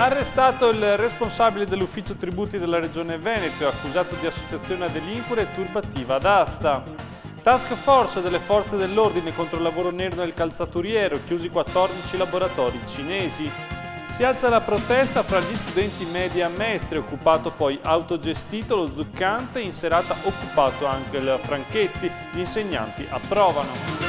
Arrestato il responsabile dell'ufficio tributi della Regione Veneto, accusato di associazione a delinquere e turbativa d'asta. Task force delle forze dell'ordine contro il lavoro nero nel calzaturiero, chiusi 14 laboratori cinesi. Si alza la protesta fra gli studenti medi a Mestre, occupato poi autogestito lo Zuccante, in serata occupato anche il Franchetti, gli insegnanti approvano.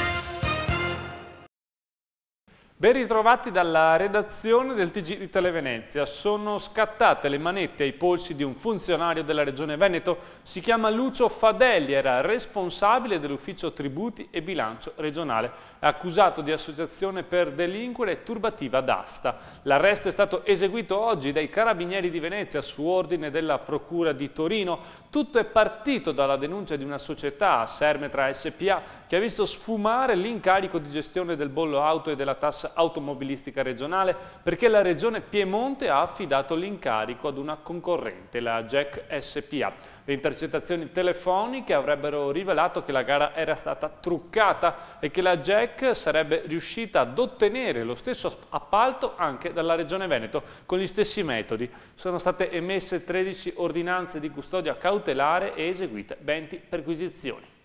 Ben ritrovati dalla redazione del TG di Televenezia. Sono scattate le manette ai polsi di un funzionario della Regione Veneto. Si chiama Lucio Fadelli, era responsabile dell'ufficio tributi e bilancio regionale, accusato di associazione per delinquere e turbativa d'asta. L'arresto è stato eseguito oggi dai Carabinieri di Venezia su ordine della Procura di Torino. Tutto è partito dalla denuncia di una società, Sermetra SPA, che ha visto sfumare l'incarico di gestione del bollo auto e della tassa automobilistica regionale perché la Regione Piemonte ha affidato l'incarico ad una concorrente, la GEC SPA. Le intercettazioni telefoniche avrebbero rivelato che la gara era stata truccata e che la GEC sarebbe riuscita ad ottenere lo stesso appalto anche dalla Regione Veneto con gli stessi metodi. Sono state emesse 13 ordinanze di custodia cautelare e eseguite 20 perquisizioni.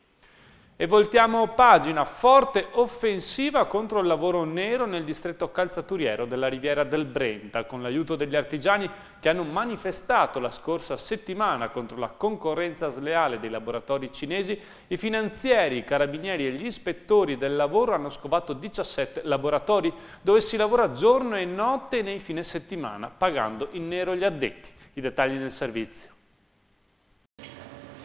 E voltiamo pagina, forte offensiva contro il lavoro nero nel distretto calzaturiero della Riviera del Brenta, con l'aiuto degli artigiani che hanno manifestato la scorsa settimana contro la concorrenza sleale dei laboratori cinesi. I finanzieri, i carabinieri e gli ispettori del lavoro hanno scovato 17 laboratori dove si lavora giorno e notte nei fine settimana, pagando in nero gli addetti. I dettagli nel servizio.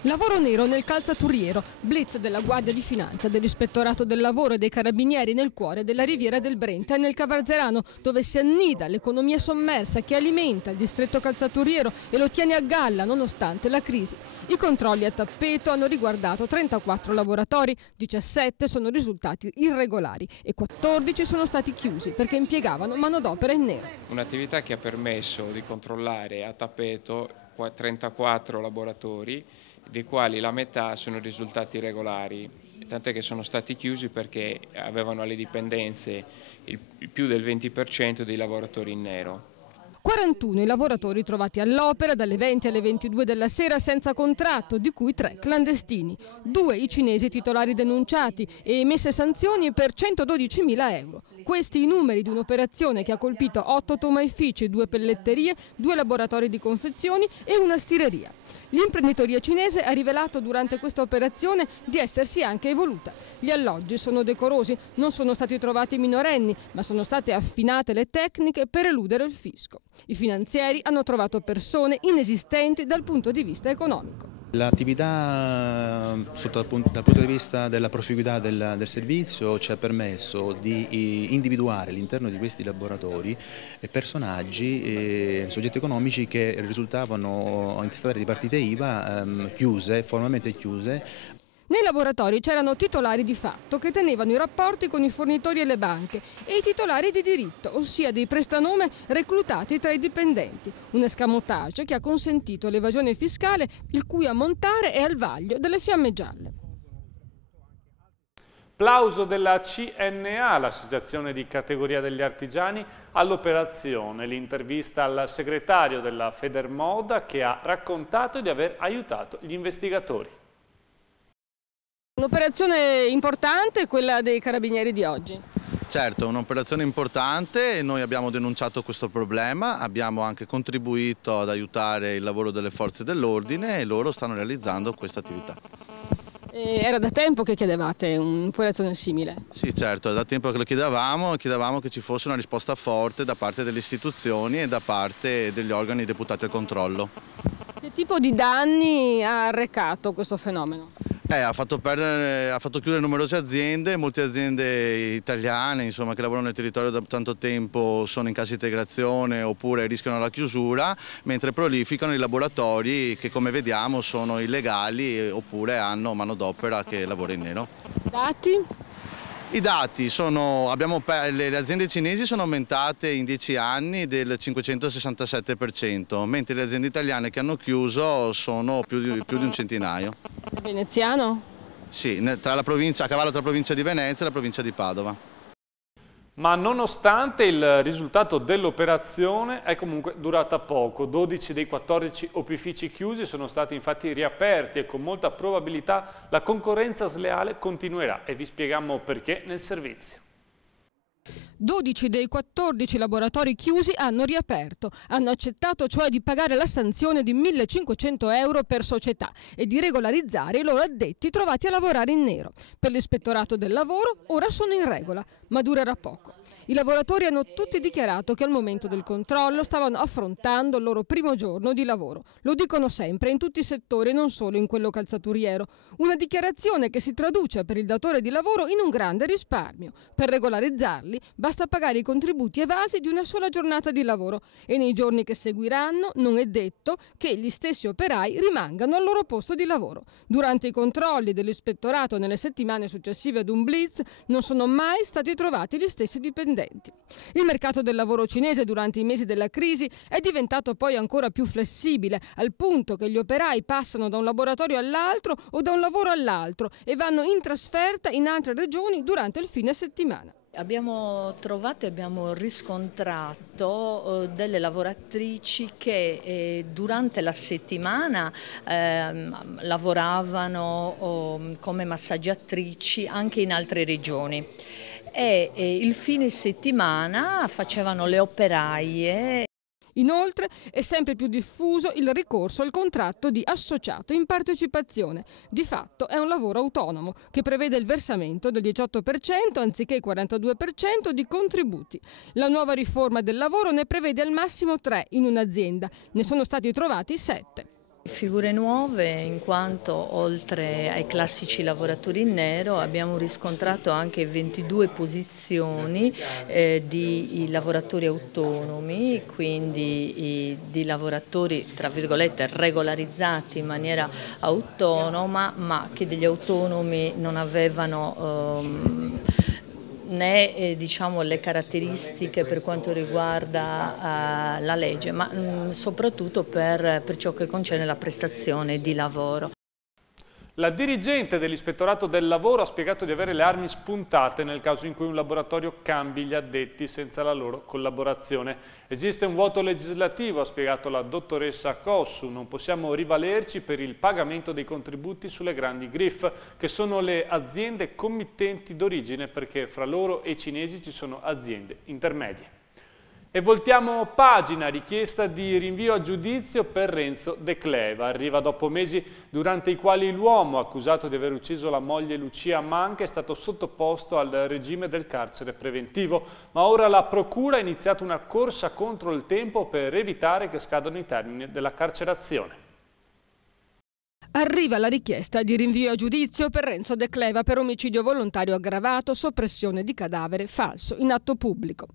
Lavoro nero nel calzaturiero, blitz della Guardia di Finanza, dell'Ispettorato del Lavoro e dei Carabinieri nel cuore della Riviera del Brenta e nel Cavarzerano, dove si annida l'economia sommersa che alimenta il distretto calzaturiero e lo tiene a galla nonostante la crisi. I controlli a tappeto hanno riguardato 34 laboratori, 17 sono risultati irregolari e 14 sono stati chiusi perché impiegavano manodopera in nero. Un'attività che ha permesso di controllare a tappeto 34 laboratori, dei quali la metà sono risultati regolari, tant'è che sono stati chiusi perché avevano alle dipendenze più del 20% dei lavoratori in nero. 41 i lavoratori trovati all'opera dalle 20 alle 22 della sera senza contratto, di cui 3 clandestini, 2 i cinesi titolari denunciati e emesse sanzioni per 112.000 euro. Questi i numeri di un'operazione che ha colpito 8 tomaifici, 2 pelletterie, 2 laboratori di confezioni e una stireria. L'imprenditoria cinese ha rivelato durante questa operazione di essersi anche evoluta. Gli alloggi sono decorosi, non sono stati trovati minorenni, ma sono state affinate le tecniche per eludere il fisco. I finanzieri hanno trovato persone inesistenti dal punto di vista economico. L'attività dal punto di vista della proficuità del servizio ci ha permesso di individuare all'interno di questi laboratori personaggi e soggetti economici che risultavano intestati di partite IVA formalmente chiuse. Nei laboratori c'erano titolari di fatto che tenevano i rapporti con i fornitori e le banche e i titolari di diritto, ossia dei prestanome reclutati tra i dipendenti. Un escamotage che ha consentito l'evasione fiscale, il cui ammontare è al vaglio delle fiamme gialle. Plauso della CNA, l'associazione di categoria degli artigiani, all'operazione. L'intervista al segretario della Federmoda che ha raccontato di aver aiutato gli investigatori. Un'operazione importante, quella dei Carabinieri di oggi. Certo, un'operazione importante, noi abbiamo denunciato questo problema, abbiamo anche contribuito ad aiutare il lavoro delle forze dell'ordine e loro stanno realizzando questa attività. Era da tempo che chiedevate un'operazione simile? Sì, certo, è da tempo che lo chiedevamo che ci fosse una risposta forte da parte delle istituzioni e da parte degli organi deputati al controllo. Che tipo di danni ha arrecato questo fenomeno? Ha fatto chiudere numerose aziende, molte aziende italiane insomma, che lavorano nel territorio da tanto tempo sono in cassa integrazione oppure rischiano la chiusura, mentre prolificano i laboratori che come vediamo sono illegali oppure hanno manodopera che lavora in nero. Dati? I dati sono, le aziende cinesi sono aumentate in 10 anni del 567%, mentre le aziende italiane che hanno chiuso sono più di un centinaio. È veneziano? Sì, a cavallo tra la provincia di Venezia e la provincia di Padova. Ma nonostante il risultato dell'operazione è comunque durata poco. 12 dei 14 opifici chiusi sono stati infatti riaperti e con molta probabilità la concorrenza sleale continuerà e vi spieghiamo perché nel servizio. 12 dei 14 laboratori chiusi hanno riaperto, hanno accettato cioè di pagare la sanzione di 1.500 euro per società e di regolarizzare i loro addetti trovati a lavorare in nero. Per l'ispettorato del lavoro ora sono in regola, ma durerà poco. I lavoratori hanno tutti dichiarato che al momento del controllo stavano affrontando il loro primo giorno di lavoro. Lo dicono sempre in tutti i settori, non solo in quello calzaturiero. Una dichiarazione che si traduce per il datore di lavoro in un grande risparmio. Per regolarizzarli basta pagare i contributi evasi di una sola giornata di lavoro e nei giorni che seguiranno non è detto che gli stessi operai rimangano al loro posto di lavoro. Durante i controlli dell'ispettorato nelle settimane successive ad un blitz non sono mai stati trovati gli stessi dipendenti. Il mercato del lavoro cinese durante i mesi della crisi è diventato poi ancora più flessibile, al punto che gli operai passano da un laboratorio all'altro o da un lavoro all'altro e vanno in trasferta in altre regioni durante il fine settimana. Abbiamo trovato e abbiamo riscontrato delle lavoratrici che durante la settimana lavoravano come massaggiatrici anche in altre regioni e il fine settimana facevano le operaie. Inoltre è sempre più diffuso il ricorso al contratto di associato in partecipazione. Di fatto è un lavoro autonomo che prevede il versamento del 18% anziché il 42% di contributi. La nuova riforma del lavoro ne prevede al massimo 3 in un'azienda, ne sono stati trovati 7. Figure nuove in quanto oltre ai classici lavoratori in nero abbiamo riscontrato anche 22 posizioni di lavoratori autonomi, quindi di lavoratori tra virgolette regolarizzati in maniera autonoma ma che degli autonomi non avevano né diciamo, le caratteristiche per quanto riguarda la legge, ma soprattutto per ciò che concerne la prestazione di lavoro. La dirigente dell'Ispettorato del Lavoro ha spiegato di avere le armi spuntate nel caso in cui un laboratorio cambi gli addetti senza la loro collaborazione. Esiste un vuoto legislativo, ha spiegato la dottoressa Cossu, non possiamo rivalerci per il pagamento dei contributi sulle grandi GRIF, che sono le aziende committenti d'origine, perché fra loro e i cinesi ci sono aziende intermedie. E voltiamo pagina, richiesta di rinvio a giudizio per Renzo De Cleva. Arriva dopo mesi durante i quali l'uomo accusato di aver ucciso la moglie Lucia Manca è stato sottoposto al regime del carcere preventivo, ma ora la procura ha iniziato una corsa contro il tempo per evitare che scadano i termini della carcerazione. Arriva la richiesta di rinvio a giudizio per Renzo De Cleva per omicidio volontario aggravato, soppressione di cadavere, falso in atto pubblico.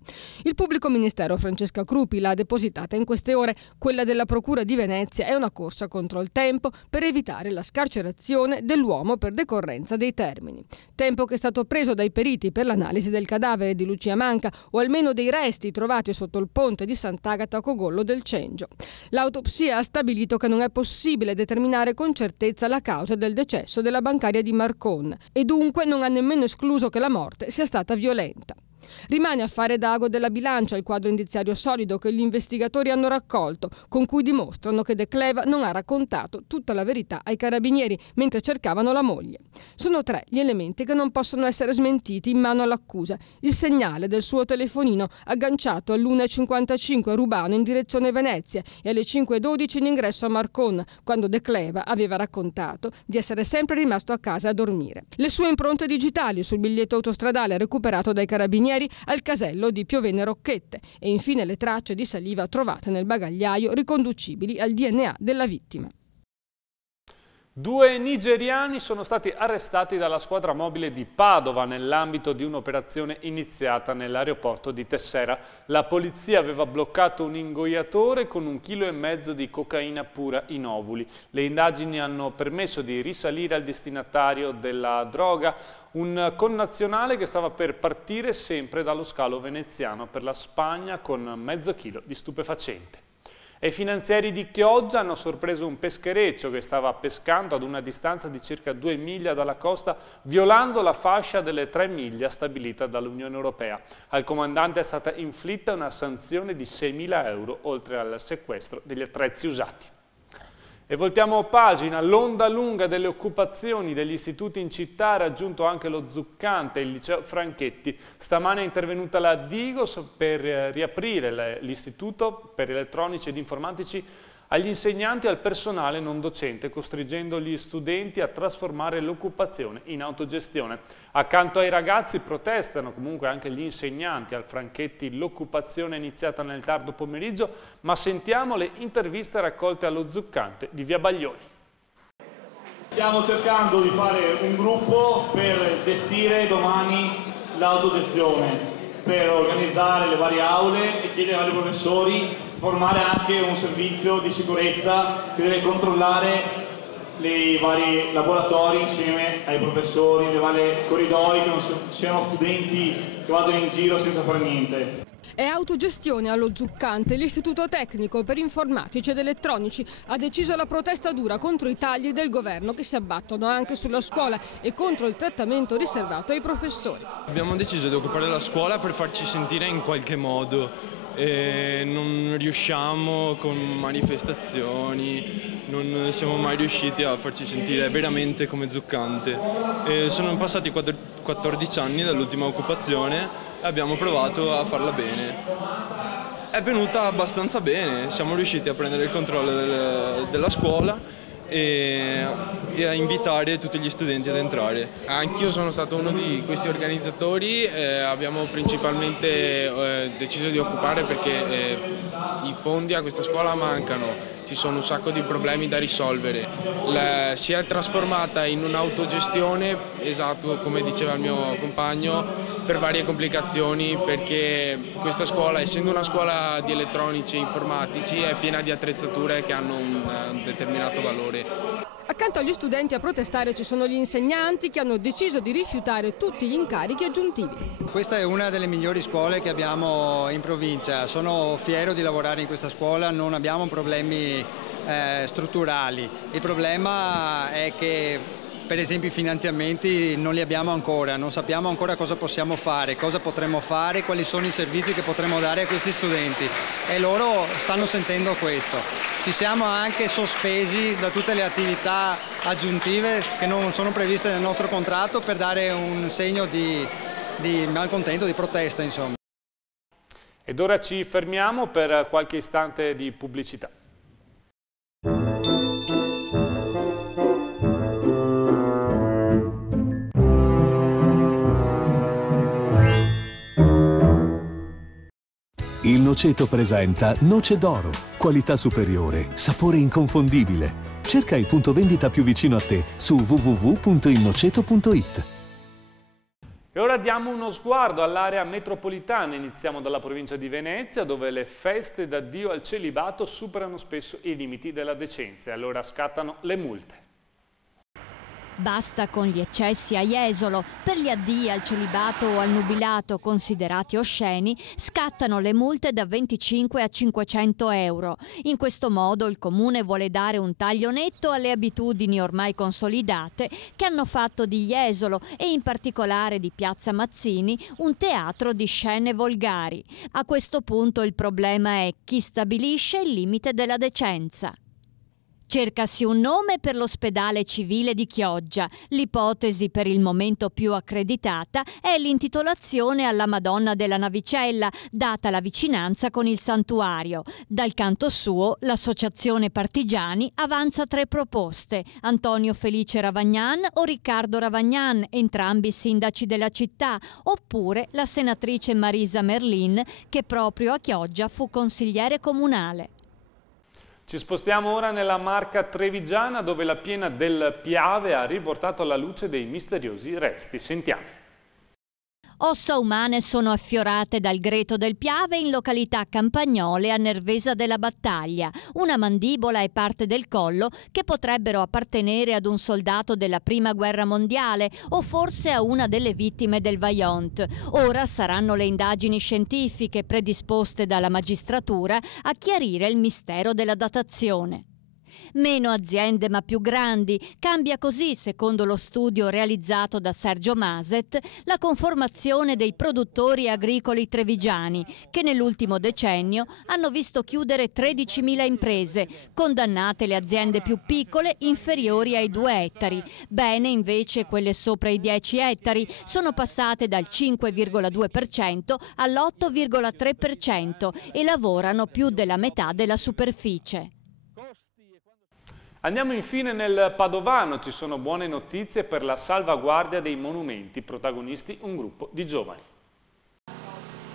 Il pubblico ministero Francesca Crupi l'ha depositata in queste ore. Quella della Procura di Venezia è una corsa contro il tempo per evitare la scarcerazione dell'uomo per decorrenza dei termini. Tempo che è stato preso dai periti per l'analisi del cadavere di Lucia Manca o almeno dei resti trovati sotto il ponte di Sant'Agata a Cogollo del Cengio. L'autopsia ha stabilito che non è possibile determinare con certezza la causa del decesso della bancaria di Marcon e dunque non ha nemmeno escluso che la morte sia stata violenta. Rimane a fare d'ago della bilancia il quadro indiziario solido che gli investigatori hanno raccolto, con cui dimostrano che De Cleva non ha raccontato tutta la verità ai carabinieri mentre cercavano la moglie. Sono 3 gli elementi che non possono essere smentiti in mano all'accusa: il segnale del suo telefonino agganciato all'1:55 a Rubano in direzione Venezia e alle 5:12 in ingresso a Marcon, quando De Cleva aveva raccontato di essere sempre rimasto a casa a dormire. Le sue impronte digitali sul biglietto autostradale recuperato dai carabinieri al casello di Piovene Rocchette e infine le tracce di saliva trovate nel bagagliaio riconducibili al DNA della vittima. 2 nigeriani sono stati arrestati dalla squadra mobile di Padova nell'ambito di un'operazione iniziata nell'aeroporto di Tessera. La polizia aveva bloccato un ingoiatore con 1,5 kg di cocaina pura in ovuli. Le indagini hanno permesso di risalire al destinatario della droga, un connazionale che stava per partire sempre dallo scalo veneziano per la Spagna con mezzo chilo di stupefacente. E i finanzieri di Chioggia hanno sorpreso un peschereccio che stava pescando ad una distanza di circa 2 miglia dalla costa, violando la fascia delle 3 miglia stabilita dall'Unione Europea. Al comandante è stata inflitta una sanzione di 6.000 euro, oltre al sequestro degli attrezzi usati. E voltiamo pagina, l'onda lunga delle occupazioni degli istituti in città ha raggiunto anche lo Zuccante, il liceo Franchetti. Stamane è intervenuta la Digos per riaprire l'istituto per elettronici ed informatici agli insegnanti e al personale non docente, costringendo gli studenti a trasformare l'occupazione in autogestione. Accanto ai ragazzi protestano comunque anche gli insegnanti. Al Franchetti l'occupazione è iniziata nel tardo pomeriggio, ma sentiamo le interviste raccolte allo Zuccante di Via Baglioni. Stiamo cercando di fare un gruppo per gestire domani l'autogestione, per organizzare le varie aule e chiedere ai professori formare anche un servizio di sicurezza che deve controllare i vari laboratori insieme ai professori, le varie corridoi, che non siano studenti che vadano in giro senza fare niente. È autogestione allo Zuccante. L'Istituto Tecnico per Informatici ed Elettronici ha deciso la protesta dura contro i tagli del governo che si abbattono anche sulla scuola e contro il trattamento riservato ai professori. Abbiamo deciso di occupare la scuola per farci sentire in qualche modo. Non riusciamo con manifestazioni, non siamo mai riusciti a farci sentire veramente come Zuccante. Sono passati 14 anni dall'ultima occupazione e abbiamo provato a farla bene. È venuta abbastanza bene, siamo riusciti a prendere il controllo della scuola e a invitare tutti gli studenti ad entrare. Anch'io sono stato uno di questi organizzatori, abbiamo principalmente deciso di occupare perché i fondi a questa scuola mancano, ci sono un sacco di problemi da risolvere. Si è trasformata in un'autogestione, esatto come diceva il mio compagno, per varie complicazioni, perché questa scuola, essendo una scuola di elettronici e informatici, è piena di attrezzature che hanno un determinato valore. Accanto agli studenti a protestare ci sono gli insegnanti che hanno deciso di rifiutare tutti gli incarichi aggiuntivi. Questa è una delle migliori scuole che abbiamo in provincia, sono fiero di lavorare in questa scuola, non abbiamo problemi strutturali. Il problema è che per esempio i finanziamenti non li abbiamo ancora, non sappiamo ancora cosa possiamo fare, cosa potremo fare, quali sono i servizi che potremo dare a questi studenti e loro stanno sentendo questo. Ci siamo anche sospesi da tutte le attività aggiuntive che non sono previste nel nostro contratto per dare un segno di malcontento, di protesta insomma. Ed ora ci fermiamo per qualche istante di pubblicità. Il Noceto presenta Noce d'Oro, qualità superiore, sapore inconfondibile. Cerca il punto vendita più vicino a te su www.ilnoceto.it. E ora diamo uno sguardo all'area metropolitana. Iniziamo dalla provincia di Venezia, dove le feste d'addio al celibato superano spesso i limiti della decenza e allora scattano le multe. Basta con gli eccessi a Jesolo. Per gli addii al celibato o al nubilato considerati osceni scattano le multe da 25 a 500 euro. In questo modo il Comune vuole dare un taglio netto alle abitudini ormai consolidate che hanno fatto di Jesolo e in particolare di Piazza Mazzini un teatro di scene volgari. A questo punto il problema è chi stabilisce il limite della decenza. Cercasi un nome per l'ospedale civile di Chioggia. L'ipotesi per il momento più accreditata è l'intitolazione alla Madonna della Navicella, data la vicinanza con il santuario. Dal canto suo, l'associazione Partigiani avanza 3 proposte: Antonio Felice Ravagnan o Riccardo Ravagnan, entrambi sindaci della città, oppure la senatrice Marisa Merlin, che proprio a Chioggia fu consigliere comunale. Ci spostiamo ora nella Marca trevigiana, dove la piena del Piave ha riportato alla luce dei misteriosi resti. Sentiamo. Ossa umane sono affiorate dal Greto del Piave in località Campagnole a Nervesa della Battaglia. Una mandibola e parte del collo che potrebbero appartenere ad un soldato della Prima Guerra Mondiale o forse a una delle vittime del Vajont. Ora saranno le indagini scientifiche predisposte dalla magistratura a chiarire il mistero della datazione. Meno aziende ma più grandi, cambia così, secondo lo studio realizzato da Sergio Maset, la conformazione dei produttori agricoli trevigiani, che nell'ultimo decennio hanno visto chiudere 13.000 imprese, condannate le aziende più piccole inferiori ai 2 ettari. Bene invece quelle sopra i 10 ettari sono passate dal 5,2% all'8,3% e lavorano più della metà della superficie. Andiamo infine nel Padovano, ci sono buone notizie per la salvaguardia dei monumenti, protagonisti un gruppo di giovani.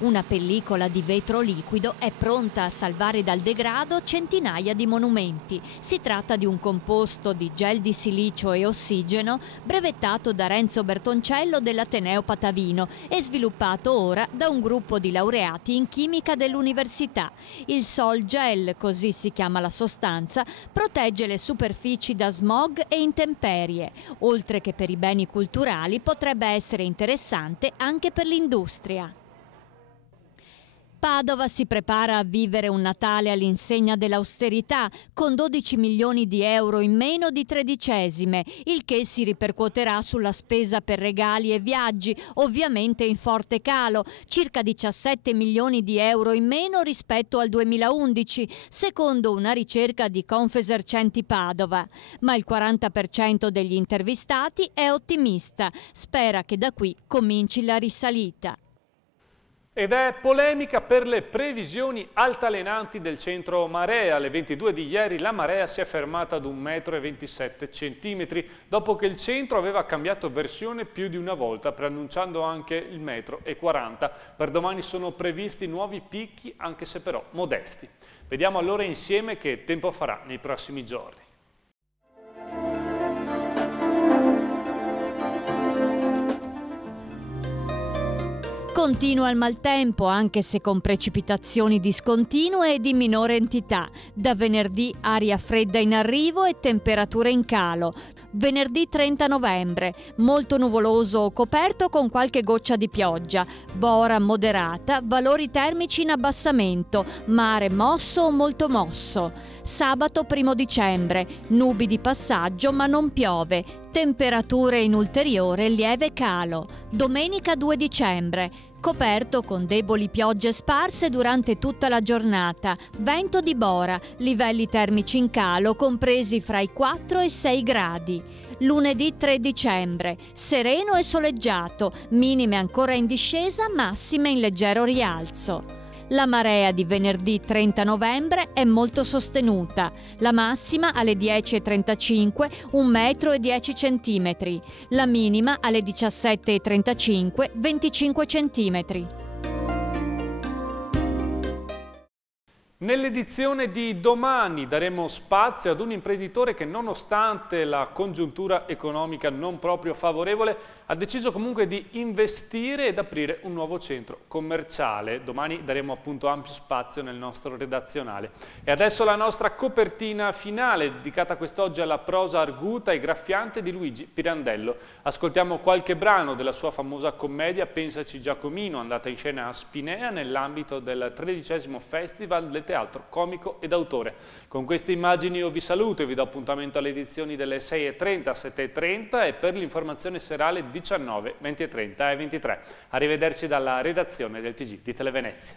Una pellicola di vetro liquido è pronta a salvare dal degrado centinaia di monumenti. Si tratta di un composto di gel di silicio e ossigeno brevettato da Renzo Bertoncello dell'Ateneo Patavino e sviluppato ora da un gruppo di laureati in chimica dell'università. Il Sol Gel, così si chiama la sostanza, protegge le superfici da smog e intemperie. Oltre che per i beni culturali, potrebbe essere interessante anche per l'industria. Padova si prepara a vivere un Natale all'insegna dell'austerità, con 12 milioni di euro in meno di tredicesime, il che si ripercuoterà sulla spesa per regali e viaggi, ovviamente in forte calo, circa 17 milioni di euro in meno rispetto al 2011, secondo una ricerca di Confesercenti Padova. Ma il 40% degli intervistati è ottimista, spera che da qui cominci la risalita. Ed è polemica per le previsioni altalenanti del centro marea. Alle 22 di ieri la marea si è fermata ad 1,27 m, dopo che il centro aveva cambiato versione più di una volta, preannunciando anche il 1,40 m. Per domani sono previsti nuovi picchi, anche se però modesti. Vediamo allora insieme che tempo farà nei prossimi giorni. Continua il maltempo, anche se con precipitazioni discontinue e di minore entità. Da venerdì aria fredda in arrivo e temperature in calo. Venerdì 30 novembre, molto nuvoloso o coperto con qualche goccia di pioggia. Bora moderata, valori termici in abbassamento, mare mosso o molto mosso. Sabato 1 dicembre, nubi di passaggio ma non piove. Temperature in ulteriore lieve calo. Domenica 2 dicembre, coperto con deboli piogge sparse durante tutta la giornata. Vento di bora, livelli termici in calo compresi fra i 4 e i 6 gradi. Lunedì 3 dicembre, sereno e soleggiato, minime ancora in discesa, massime in leggero rialzo. La marea di venerdì 30 novembre è molto sostenuta, la massima alle 10,35 1,10 m, la minima alle 17,35 25 cm. Nell'edizione di domani daremo spazio ad un imprenditore che, nonostante la congiuntura economica non proprio favorevole, ha deciso comunque di investire ed aprire un nuovo centro commerciale. Domani daremo appunto ampio spazio nel nostro redazionale. E adesso la nostra copertina finale, dedicata quest'oggi alla prosa arguta e graffiante di Luigi Pirandello. Ascoltiamo qualche brano della sua famosa commedia Pensaci Giacomino, andata in scena a Spinea nell'ambito del 13° Festival del Teatro Comico ed Autore. Con queste immagini io vi saluto e vi do appuntamento alle edizioni delle 6:30, 7:30 e per l'informazione serale 19, 20:30 e 23. Arrivederci dalla redazione del TG di Televenezia.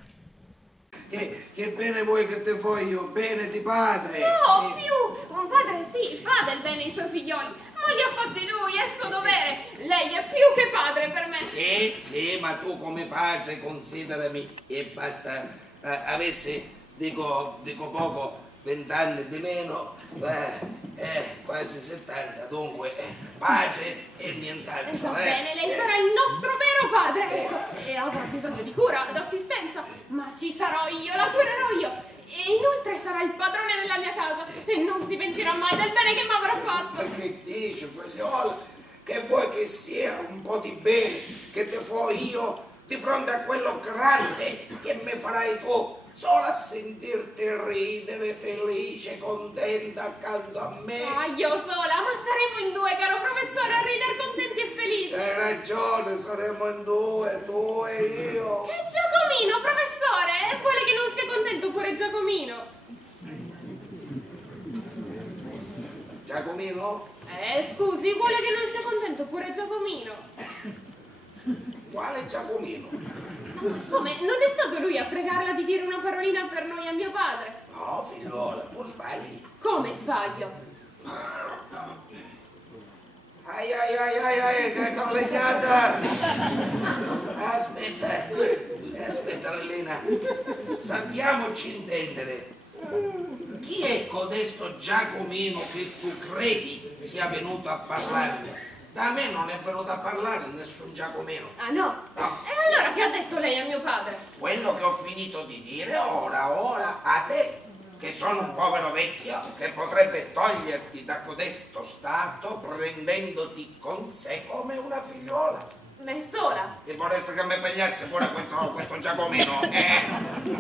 Che bene vuoi che te voglio? Bene di padre! No, più! Un padre sì, fa del bene ai suoi figlioli, ma li ha fatti lui, è suo dovere. Lei è più che padre per me. Sì, ma tu come padre considerami e basta avessi, dico poco, 20 anni di meno, quasi 70, dunque pace e nient'altro. Va bene, lei sarà il nostro vero padre, ecco, e avrà bisogno di cura, d'assistenza, ma ci sarò io, la curerò io, e inoltre sarà il padrone della mia casa e non si pentirà mai del bene che mi avrà fatto. Ma che dici, figliola? che vuoi che sia un po' di bene che ti fo io di fronte a quello grande che mi farai tu, solo a sentirti ridere, felice, contenta accanto a me. Ah, io sola, ma saremo in due, caro professore, a ridere contenti e felici. Hai ragione, saremo in due, tu e io. Che Giacomino, professore, vuole che non sia contento pure Giacomino. Giacomino? Scusi, vuole che non sia contento pure Giacomino. Quale Giacomino? Come? Non è stato lui a pregarla di dire una parolina per noi a mio padre? No, figliola, tu sbagli. Come sbaglio? Ai, che collegnata! Aspetta, Lelena, sappiamoci intendere. Chi è codesto Giacomino che tu credi sia venuto a parlarne? Da me non è venuto a parlare nessun Giacomino. Ah no? No. E allora che ha detto lei a mio padre? Quello che ho finito di dire ora a te, che sono un povero vecchio che potrebbe toglierti da codesto stato prendendoti con sé come una figliola. Me sola. E vorresti che mi pigliasse pure questo Giacomino?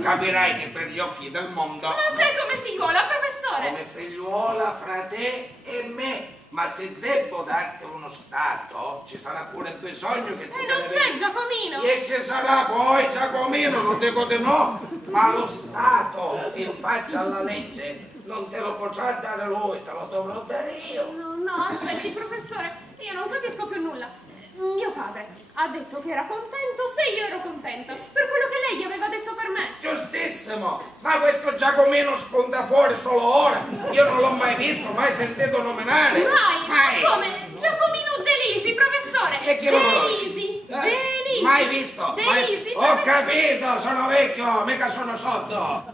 Capirai che per gli occhi del mondo... Ma sei come figliola, professore? Come figliuola fra te e me. Ma se devo darti uno stato, ci sarà pure bisogno che tu E non c'è Giacomino. E ci sarà poi Giacomino, non dico di no. Ma lo stato in faccia alla legge non te lo potrà dare lui, te lo dovrò dare io. No, aspetti, professore, io non capisco più nulla. Mio padre ha detto che era contento se io ero contenta, per quello che lei gli aveva detto per me. Giustissimo, ma questo Giacomino spunta fuori solo ora. Io non l'ho mai visto, mai sentito nominare. Mai? Come? Giacomino Delisi, professore. E chi lo conosce? Delisi. Mai visto? Delisi. Ho capito, sono vecchio, mica sono sotto.